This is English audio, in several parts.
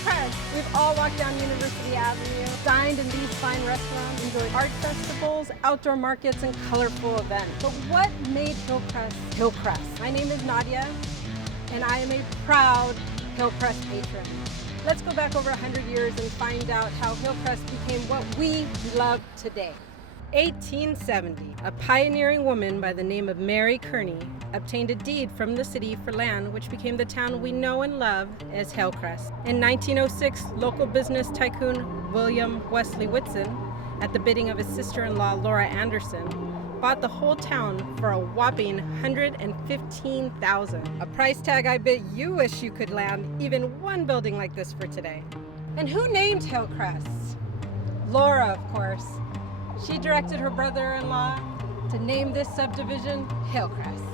Hillcrest! We've all walked down University Avenue, dined in these fine restaurants, enjoyed art festivals, outdoor markets, and colorful events. But what made Hillcrest Hillcrest? My name is Nadia, and I am a proud Hillcrest patron. Let's go back over 100 years and find out how Hillcrest became what we love today. 1870, a pioneering woman by the name of Mary Kearney obtained a deed from the city for land which became the town we know and love as Hillcrest. In 1906, local business tycoon William Wesley Whitson, at the bidding of his sister-in-law Laura Anderson, bought the whole town for a whopping $115,000. A price tag I bet you wish you could land even one building like this for today. And who named Hillcrest? Laura, of course. She directed her brother-in-law to name this subdivision Hillcrest.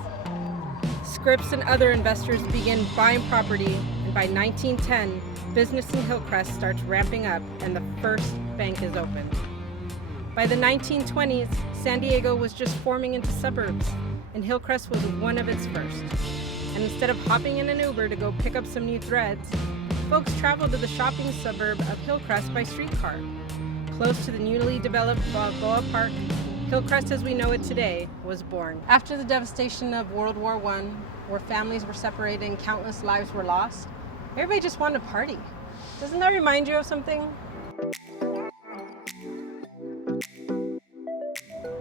Scripps and other investors began buying property, and by 1910, business in Hillcrest starts ramping up and the first bank is opened. By the 1920s, San Diego was just forming into suburbs, and Hillcrest was one of its first. And instead of hopping in an Uber to go pick up some new threads, folks traveled to the shopping suburb of Hillcrest by streetcar. Close to the newly developed Balboa Park, Hillcrest as we know it today was born. After the devastation of World War I, where families were separated and countless lives were lost, everybody just wanted to party. Doesn't that remind you of something?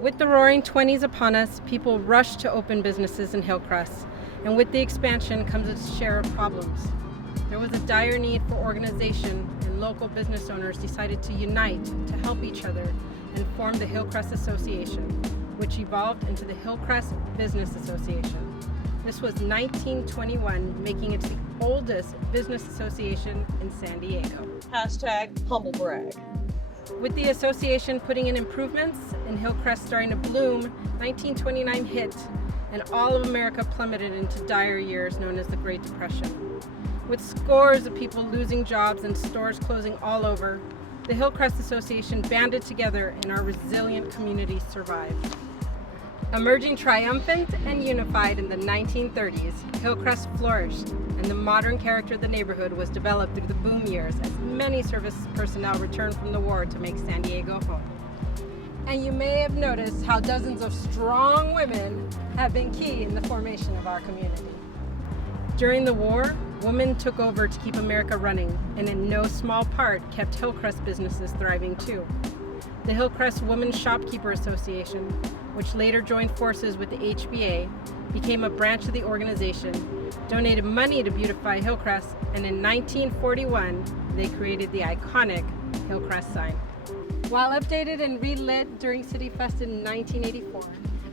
With the roaring 20s upon us, people rushed to open businesses in Hillcrest, and with the expansion comes its share of problems. There was a dire need for organization, and local business owners decided to unite to help each other and formed the Hillcrest Association, which evolved into the Hillcrest Business Association. This was 1921, making it the oldest business association in San Diego. Hashtag humble brag. With the association putting in improvements and Hillcrest starting to bloom, 1929 hit, and all of America plummeted into dire years known as the Great Depression. With scores of people losing jobs and stores closing all over, the Hillcrest Association banded together and our resilient community survived. Emerging triumphant and unified in the 1930s, Hillcrest flourished, and the modern character of the neighborhood was developed through the boom years as many service personnel returned from the war to make San Diego home. And you may have noticed how dozens of strong women have been key in the formation of our community. During the war, women took over to keep America running, and in no small part kept Hillcrest businesses thriving too. The Hillcrest Women's Shopkeeper Association, which later joined forces with the HBA, became a branch of the organization, donated money to beautify Hillcrest, and in 1941, they created the iconic Hillcrest sign. While updated and relit during City Fest in 1984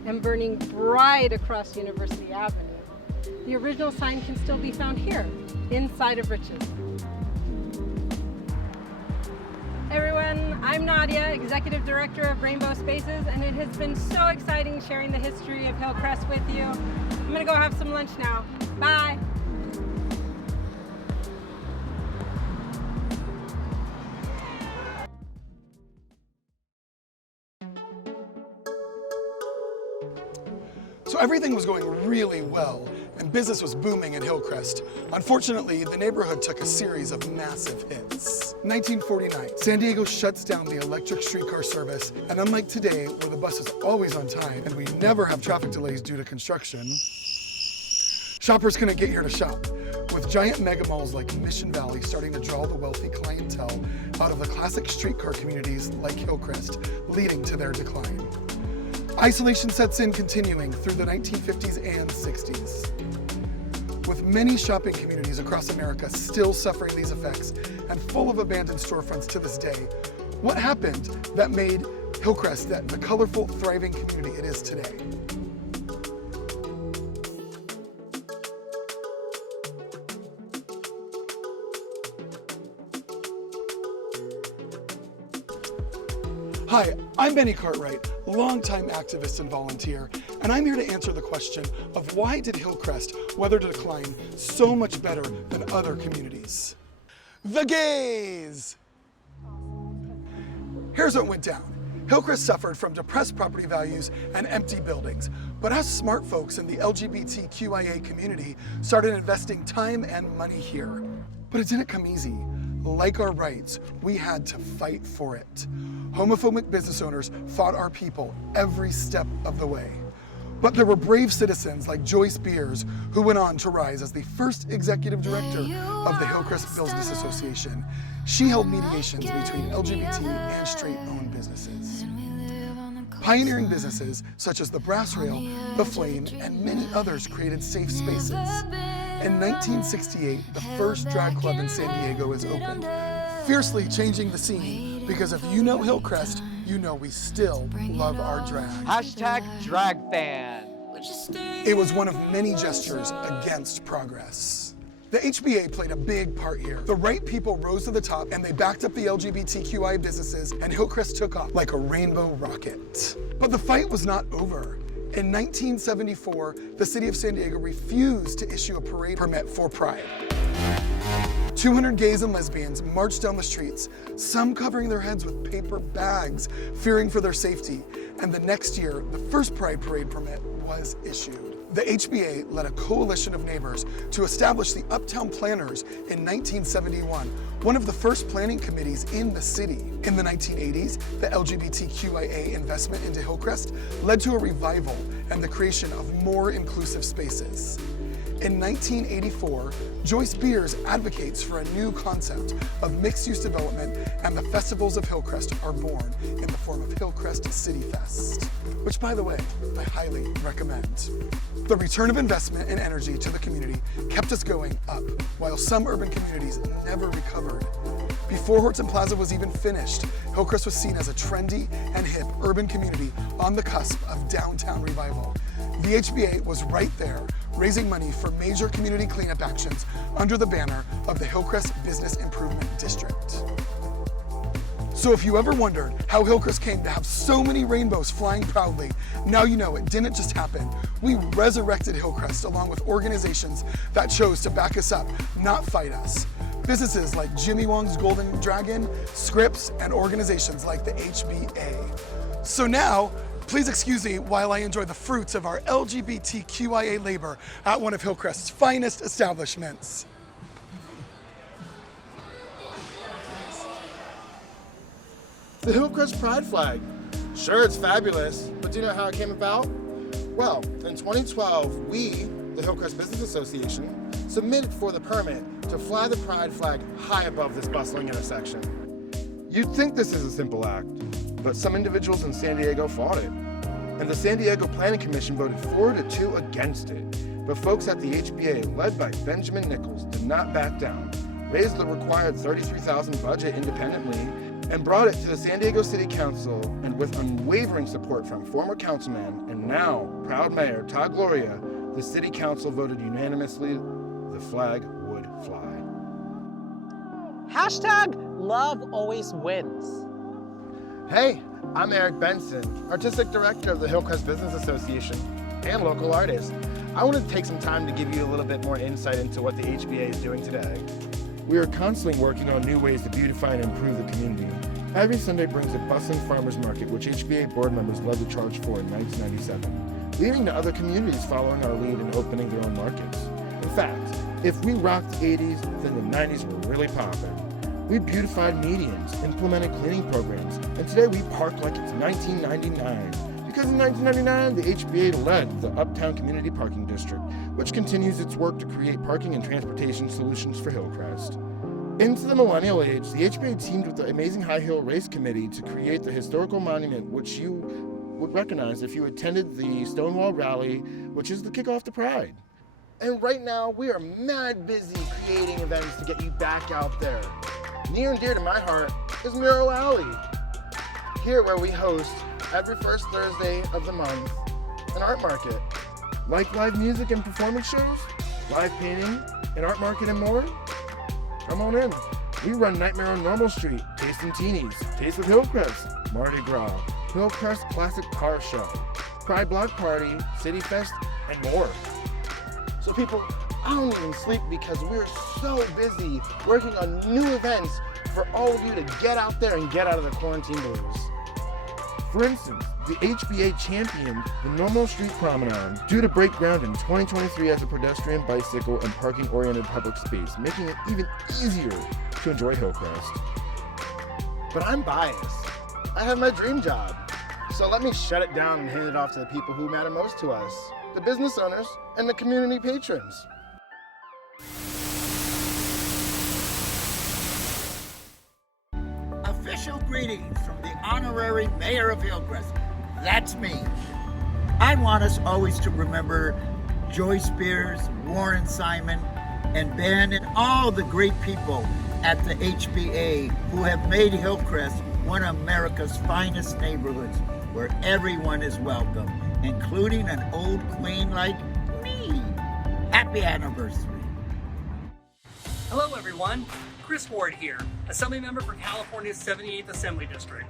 and burning bright across University Avenue, the original sign can still be found here, inside of Riches. Hey everyone, I'm Nadia, Executive Director of Rainbow Spaces, and it has been so exciting sharing the history of Hillcrest with you. I'm gonna go have some lunch now. Bye. So everything was going really well, and business was booming in Hillcrest. Unfortunately, the neighborhood took a series of massive hits. 1949, San Diego shuts down the electric streetcar service, and unlike today, where the bus is always on time and we never have traffic delays due to construction, shoppers couldn't get here to shop, with giant mega malls like Mission Valley starting to draw the wealthy clientele out of the classic streetcar communities like Hillcrest, leading to their decline. Isolation sets in continuing through the 1950s and 60s. With many shopping communities across America still suffering these effects and full of abandoned storefronts to this day, what happened that made Hillcrest the colorful, thriving community it is today? Hi, I'm Benny Cartwright, longtime activist and volunteer, and I'm here to answer the question of why did Hillcrest weather the decline so much better than other communities? The gays! Here's what went down. Hillcrest suffered from depressed property values and empty buildings, but us smart folks in the LGBTQIA community started investing time and money here. But it didn't come easy. like our rights, we had to fight for it. Homophobic business owners fought our people every step of the way. But there were brave citizens like Joyce Beers who went on to rise as the first executive director of the Hillcrest Business Association. She held mediations between LGBT and straight-owned businesses. Pioneering businesses such as the Brass Rail, the Flame, and many others created safe spaces. In 1968, the first drag club in San Diego was opened, fiercely changing the scene because if you know Hillcrest, you know we still love our drag. #DragFan. It was one of many gestures against progress. The HBA played a big part here. The right people rose to the top and they backed up the LGBTQI businesses, and Hillcrest took off like a rainbow rocket. But the fight was not over. In 1974, the city of San Diego refused to issue a parade permit for Pride. 200 gays and lesbians marched down the streets, some covering their heads with paper bags, fearing for their safety. And the next year, the first Pride Parade permit was issued. The HBA led a coalition of neighbors to establish the Uptown Planners in 1971, one of the first planning committees in the city. In the 1980s, the LGBTQIA investment into Hillcrest led to a revival and the creation of more inclusive spaces. In 1984, Joyce Beers advocates for a new concept of mixed-use development, and the festivals of Hillcrest are born in the form of Hillcrest City Fest, which, by the way, I highly recommend. The return of investment and energy to the community kept us going up, while some urban communities never recovered. Before Horton Plaza was even finished, Hillcrest was seen as a trendy and hip urban community on the cusp of downtown revival. The HBA was right there, raising money for major community cleanup actions under the banner of the Hillcrest Business Improvement District. So if you ever wondered how Hillcrest came to have so many rainbows flying proudly, now you know it didn't just happen. We resurrected Hillcrest along with organizations that chose to back us up, not fight us. Businesses like Jimmy Wong's Golden Dragon, Scripps, and organizations like the HBA. So now, please excuse me while I enjoy the fruits of our LGBTQIA labor at one of Hillcrest's finest establishments. The Hillcrest Pride flag. Sure, it's fabulous, but do you know how it came about? Well, in 2012, we, the Hillcrest Business Association, submitted for the permit to fly the Pride flag high above this bustling intersection. You'd think this is a simple act, but some individuals in San Diego fought it. And the San Diego Planning Commission voted 4-2 against it. But folks at the HBA, led by Benjamin Nichols, did not back down, raised the required $33,000 budget independently, and brought it to the San Diego City Council, and with unwavering support from former councilman and now proud mayor Todd Gloria, the City Council voted unanimously the flag would fly. #Love always wins. Hey, I'm Eric Benson, Artistic Director of the Hillcrest Business Association and local artist. I wanted to take some time to give you a little bit more insight into what the HBA is doing today. We are constantly working on new ways to beautify and improve the community. Every Sunday brings a bustling farmers market, which HBA board members led the charge for in 1997, leading to other communities following our lead and opening their own markets. In fact, if we rocked the 80s, then the 90s were really popping. We beautified medians, implemented cleaning programs, and today we park like it's 1999. Because in 1999, the HBA led the Uptown Community Parking District, which continues its work to create parking and transportation solutions for Hillcrest. Into the millennial age, the HBA teamed with the Amazing High Hill Race Committee to create the historical monument, which you would recognize if you attended the Stonewall Rally, which is the kickoff to Pride. And right now, we are mad busy creating events to get you back out there. Near and dear to my heart is Mural Alley. Here where we host, every first Thursday of the month, an art market. Like live music and performance shows, live painting, an art market and more? Come on in. We run Nightmare on Normal Street, Taste and Teenies, Taste of Hillcrest, Mardi Gras, Hillcrest Classic Car Show, Pride Block Party, City Fest, and more. So people, I don't even sleep because we're so busy working on new events for all of you to get out there and get out of the quarantine blues. For instance, the HBA championed the Normal Street Promenade due to break ground in 2023 as a pedestrian, bicycle, and parking-oriented public space, making it even easier to enjoy Hillcrest. But I'm biased. I have my dream job. So let me shut it down and hand it off to the people who matter most to us, the business owners and the community patrons. Official greetings from the honorary mayor of Hillcrest. That's me. I want us always to remember Joyce Spears, Warren Simon, and Ben, and all the great people at the HBA who have made Hillcrest one of America's finest neighborhoods where everyone is welcome, including an old queen like me. Happy anniversary. Hello everyone, Chris Ward here, Assembly Member for California's 78th Assembly District.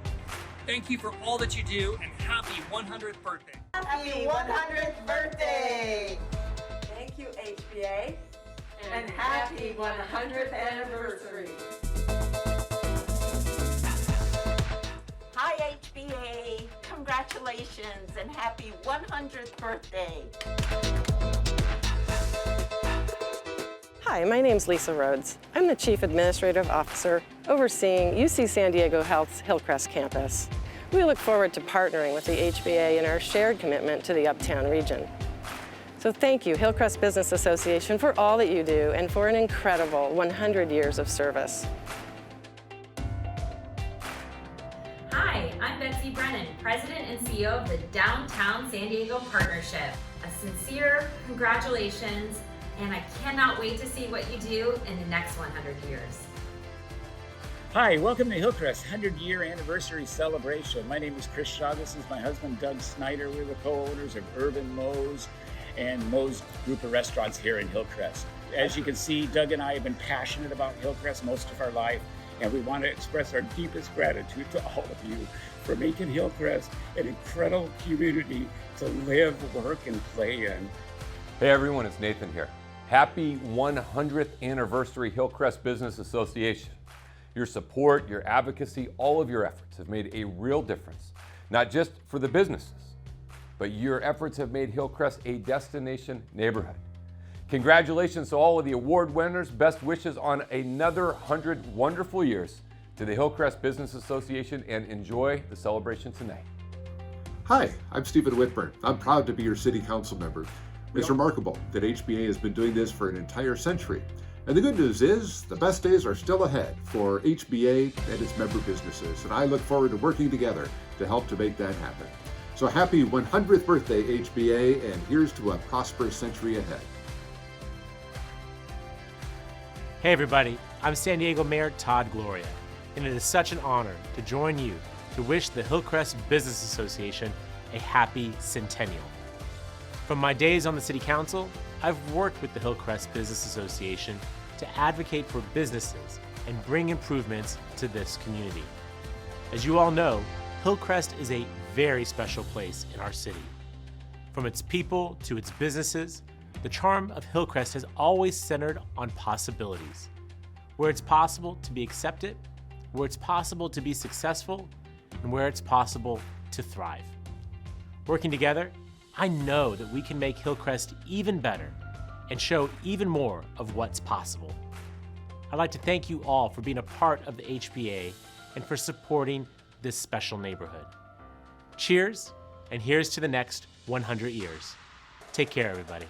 Thank you for all that you do and happy 100th birthday. Happy 100th birthday! Thank you, HBA, and happy 100th anniversary. Hi, HBA. Congratulations and happy 100th birthday. Hi, my name's Lisa Rhodes. I'm the Chief Administrative Officer overseeing UC San Diego Health's Hillcrest campus. We look forward to partnering with the HBA in our shared commitment to the Uptown region. So thank you, Hillcrest Business Association, for all that you do and for an incredible 100 years of service. Hi, I'm Betsy Brennan, President and CEO of the Downtown San Diego Partnership. A sincere congratulations, and I cannot wait to see what you do in the next 100 years. Hi, welcome to Hillcrest 100-year anniversary celebration. My name is Chris Shaw. This is my husband, Doug Snyder. We're the co-owners of Urban Moe's and Moe's Group of Restaurants here in Hillcrest. As you can see, Doug and I have been passionate about Hillcrest most of our life, and we want to express our deepest gratitude to all of you for making Hillcrest an incredible community to live, work, and play in. Hey everyone, it's Nathan here. Happy 100th anniversary Hillcrest Business Association. Your support, your advocacy, all of your efforts have made a real difference, not just for the businesses, but your efforts have made Hillcrest a destination neighborhood. Congratulations to all of the award winners. Best wishes on another 100 wonderful years to the Hillcrest Business Association, and enjoy the celebration tonight. Hi, I'm Stephen Whitburn. I'm proud to be your city council member. It's remarkable that HBA has been doing this for an entire century. And the good news is the best days are still ahead for HBA and its member businesses. And I look forward to working together to help to make that happen. So happy 100th birthday, HBA, and here's to a prosperous century ahead. Hey everybody, I'm San Diego Mayor Todd Gloria, and it is such an honor to join you to wish the Hillcrest Business Association a happy centennial. From my days on the City Council, I've worked with the Hillcrest Business Association to advocate for businesses and bring improvements to this community. As you all know, Hillcrest is a very special place in our city. From its people to its businesses, the charm of Hillcrest has always centered on possibilities. Where it's possible to be accepted, where it's possible to be successful, and where it's possible to thrive. Working together, I know that we can make Hillcrest even better and show even more of what's possible. I'd like to thank you all for being a part of the HBA and for supporting this special neighborhood. Cheers, and here's to the next 100 years. Take care, everybody.